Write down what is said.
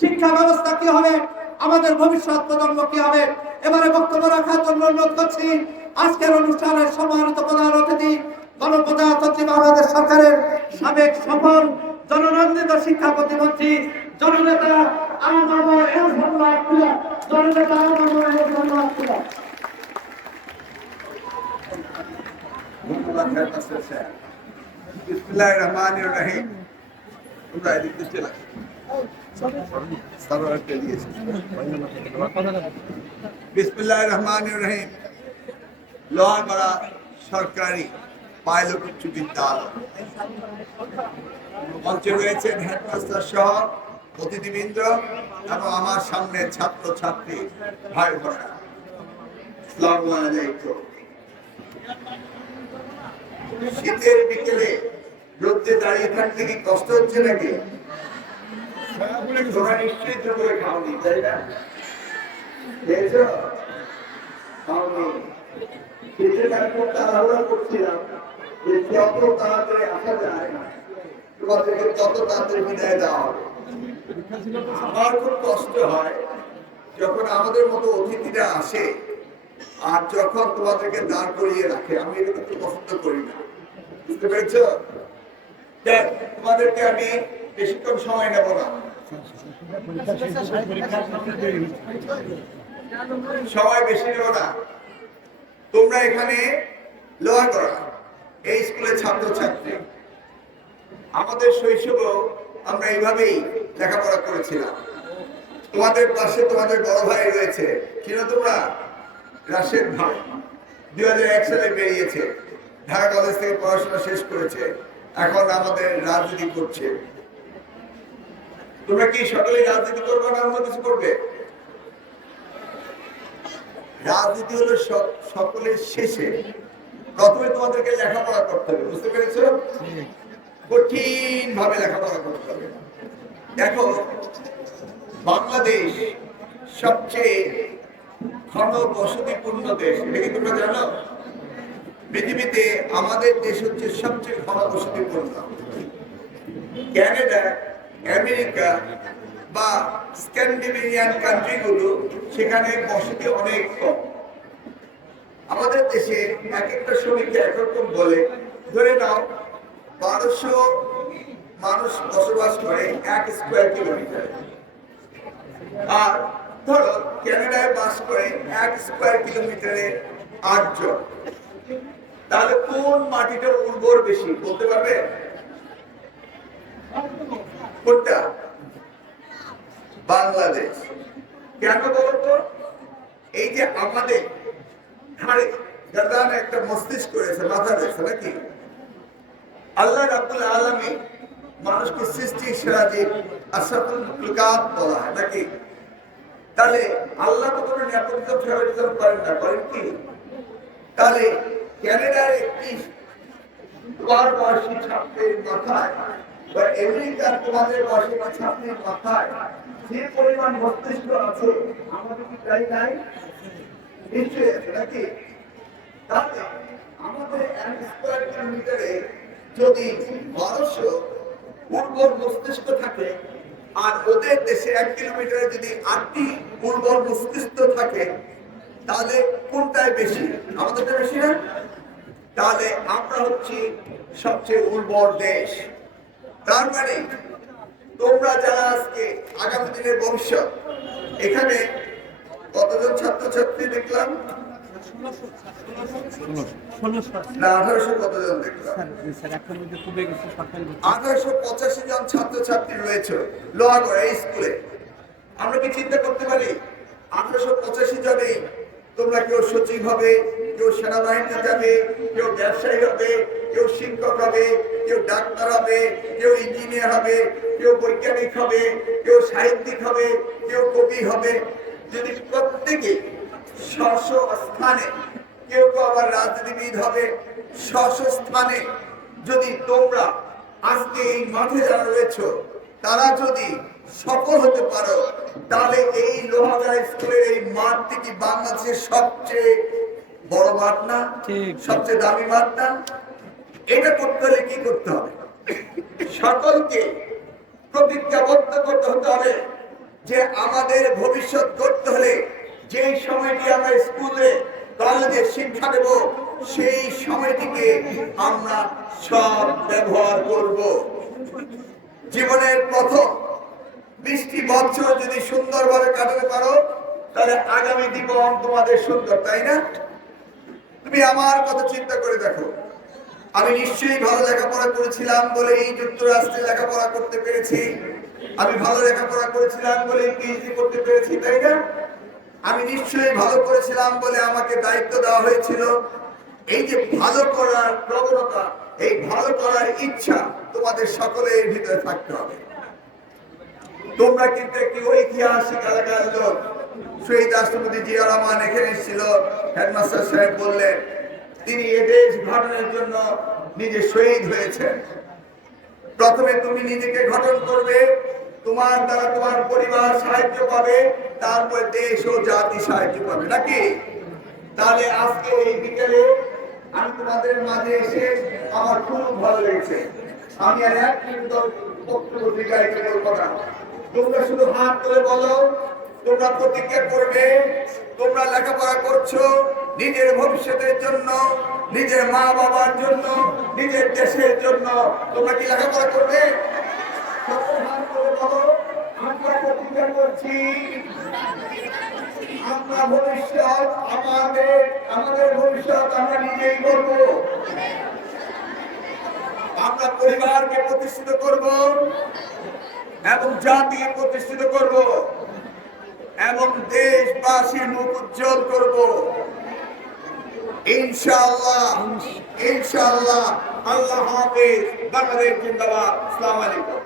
শিক্ষা ব্যবস্থা কি হবে? আমাদের ভবিষ্যৎ প্রজন্ম কি হবে? এবারে বক্তব্য রাখার জন্য অনুরোধ করছি, আজকের অনুষ্ঠানের সম্মানিত প্রধান অতিথি, গণপ্রজাতন্ত্রী বাংলাদেশ সরকারের সাবেক সফল জননন্দিত শিক্ষা প্রতিমন্ত্রী, জননেতা জননেতা রহমান রহিম। রহমান রহিম লোহাগড়া সরকারি পাইলট উচ্চ বিদ্যালয়। মঞ্চে রয়েছেন হেডমাস্টার সহ অতিথিবৃন্দ এবং আমার সামনে ছাত্র ছাত্রী ভাই বোনেরা। আসসালামু আলাইকুম। শীতের বিকেলে রোদে দাঁড়িয়ে থাকতে কি কষ্ট হচ্ছে নাকি? তোমরা নিশ্চয়ই দুপুরে খাওনি তাই না? খেয়েছো? খাওনি শীতের আমি খুব তাড়াহুড়া করছিলাম, যে যত তাড়াতাড়ি আসা যায় তোমাদেরকে তত তাড়াতাড়ি বিদায় দেওয়া আমার খুব কষ্ট হয় যখন আমাদের মতো অতিথিরা আসে আর যখন তোমাদেরকে দাঁড় করিয়ে রাখে। আমি এটা কিন্তু পছন্দ করি না। বুঝতে পেরেছ? তোমাদেরকে আমি বেশিক্ষণ সময় নেব না। সময় বেশি নেব না। তোমরা এখানে লোয়ার করা এই স্কুলের আমাদের আমরা এইভাবেই লেখাপড়া করেছিলাম। তোমাদের পাশে তোমাদের বড় ভাই রয়েছে। চিনো তোমরা? রাশেদ ভাই। দুই হাজার এক সালে বেরিয়েছে। ঢাকা কলেজ থেকে পড়াশোনা শেষ করেছে। এখন আমাদের রাজনীতি করছে। তোমরা কি সকলে রাজনীতি করবে না অন্য কিছু করবে? রাজনীতি হলো সকলের শেষে প্রথমে তোমাদেরকে লেখাপড়া করতে হবে, বুঝতে পেরেছ? কঠিন ভাবে লেখাপড়া করতে হবে। দেখো, বাংলাদেশ সবচেয়ে ঘন বসতিপূর্ণ দেশ, এটা কি তোমরা জানো? পৃথিবীতে আমাদের দেশ হচ্ছে সবচেয়ে ঘন বসতিপূর্ণ ক্যানাডা আমেরিকা বা স্ক্যান্ডিনেভিয়ান কান্ট্রিগুলো সেখানে বসতি অনেক কম। আমাদের দেশে এক একটা শ্রমিককে এক রকম বলে, ধরে নাও, বারোশো মানুষ বসবাস করে এক স্কোয়ার কিলোমিটার। আর ধরো, ক্যানাডায় বাস করে এক স্কোয়ার কিলোমিটারে আটজন। তাহলে কোন মাটিটা উর্বর বেশি, বলতে পারবে? কোনটা? বাংলাদেশ। কেন বলতো এই যে আমাদের একটা মস্তিষ্ক রয়েছে, মাথা রয়েছে, নাকি? আল্লাহ রাব্বুল আলামিন মানুষকে সৃষ্টি সেরা যে বলা হয়, নাকি? তাহলে আল্লাহ তো কোনো ফেভারিজম করেন না, করেন কি? তাহলে ক্যানাডার একটি তোমার বয়সী ছাত্রের মাথায় মাথায় যে পরিমাণ মস্তিষ্ক আমাদের আমাদের এক কিলোমিটারে যদি বারোশো উর্বর মস্তিষ্ক থাকে, আর ওদের দেশে এক কিলোমিটারে যদি আটটি উর্বর মস্তিষ্ক থাকে, তাহলে কোনটায় বেশি? আমাদেরটা বেশি না? তাহলে আমরা হচ্ছি সবচেয়ে উর্বর দেশ। তার মানে তোমরা যারা আজকে আগামী দিনের ভবিষ্যৎ, এখানে কতজন ছাত্রছাত্রী দেখলাম? আঠারোশো পঁচাশি জন ছাত্রছাত্রী রয়েছে এই স্কুলে। আমরা কি চিন্তা করতে পারি? আঠারোশো পঁচাশি জনে তোমরা কেউ সচিব হবে, কেউ সেনাবাহিনীতে যাবে, কেউ ব্যবসায়ী হবে, কেউ শিক্ষক হবে, কেউ ডাক্তার হবে, কেউ ইঞ্জিনিয়ার হবে, কেউ বৈজ্ঞানিক হবে, কেউ সাহিত্যিক হবে, কেউ কবি হবে। যদি প্রত্যেকে স্ব স্থানে কেউ কেউ আবার রাজনীতিবিদ হবে স্ব স্থানে যদি তোমরা আজকে এই মাঠে যারা রয়েছ, তারা যদি সফল হতে পারো। তাহলে এই লোহাগাড়া স্কুলের এই মাঠটি কি বাংলাদেশের সবচেয়ে বড় মাঠ না? সবচেয়ে দামি মাঠ না? এটা করতে হলে কি করতে হবে? সকলকে প্রতিজ্ঞাবদ্ধ করতে হতে হবে যে আমাদের ভবিষ্যৎ করতে হলে যেই সময়টি আমরা স্কুলে কলেজে শিক্ষা দেব সেই সময়টিকে আমরা সব ব্যবহার করব। জীবনের প্রথম বছর যদি সুন্দরভাবে কাটাতে পারো, তাহলে আগামী জীবন তোমাদের সুন্দর, তাই না? তুমি আমার কথা চিন্তা করে দেখো। আমি নিশ্চয়ই ভালো লেখাপড়া করেছিলাম বলে এই যুক্তরাষ্ট্রে লেখাপড়া করতে পেরেছি। আমি ভালো লেখাপড়া করেছিলাম বলে পিএইচডি করতে পেরেছি, তাই না? আমি নিশ্চয়ই ভালো করেছিলাম বলে আমাকে দায়িত্ব দেওয়া হয়েছিল। এই যে ভালো করার প্রবণতা, এই ভালো করার ইচ্ছা তোমাদের সকলের ভিতরে থাকতে হবে। তোমরা কিন্তু একটি ঐতিহাসিক এলাকার লোক। শহীদ রাষ্ট্রপতি জিয়া রহমান এখানে এসেছিল। হেডমাস্টার সাহেব বললেন, তিনি এদেশ গঠনের জন্য নিজে শহীদ হয়েছেন। প্রথমে তুমি নিজেকে গঠন করবে, তোমার দ্বারা তোমার পরিবার সাহায্য পাবে, তারপর দেশ ও জাতি সাহায্য পাবে। নাকি? তাহলে আজকে এই বিকেলে আমি তোমাদের মাঝে এসে আমার খুব ভালো লেগেছে। আমি আর এক মিনিট বক্তব্য দীর্ঘায়িত করব না তোমরা শুধু হাত তুলে বলো, তোমরা প্রতিজ্ঞা করবে, তোমরা লেখাপড়া করছ নিজের ভবিষ্যতের জন্য, নিজের মা বাবার জন্য, নিজের দেশের জন্য। তোমরা কি লেখাপড়া করবে? আমরা ভবিষ্যৎ আমাদের ভবিষ্যৎ আমরা নিজেই আমরা পরিবারকে প্রতিষ্ঠিত করব এবং জাতি প্রতিষ্ঠিত করব এবং দেশবাসী মুখ উজ্জ্বল করব। ইনশাআল্লাহ ইনশাআল্লাহ। আল্লাহ হাফেজ, বাংলাদেশ জিন্দাবাদ। আসসালামু আলাইকুম।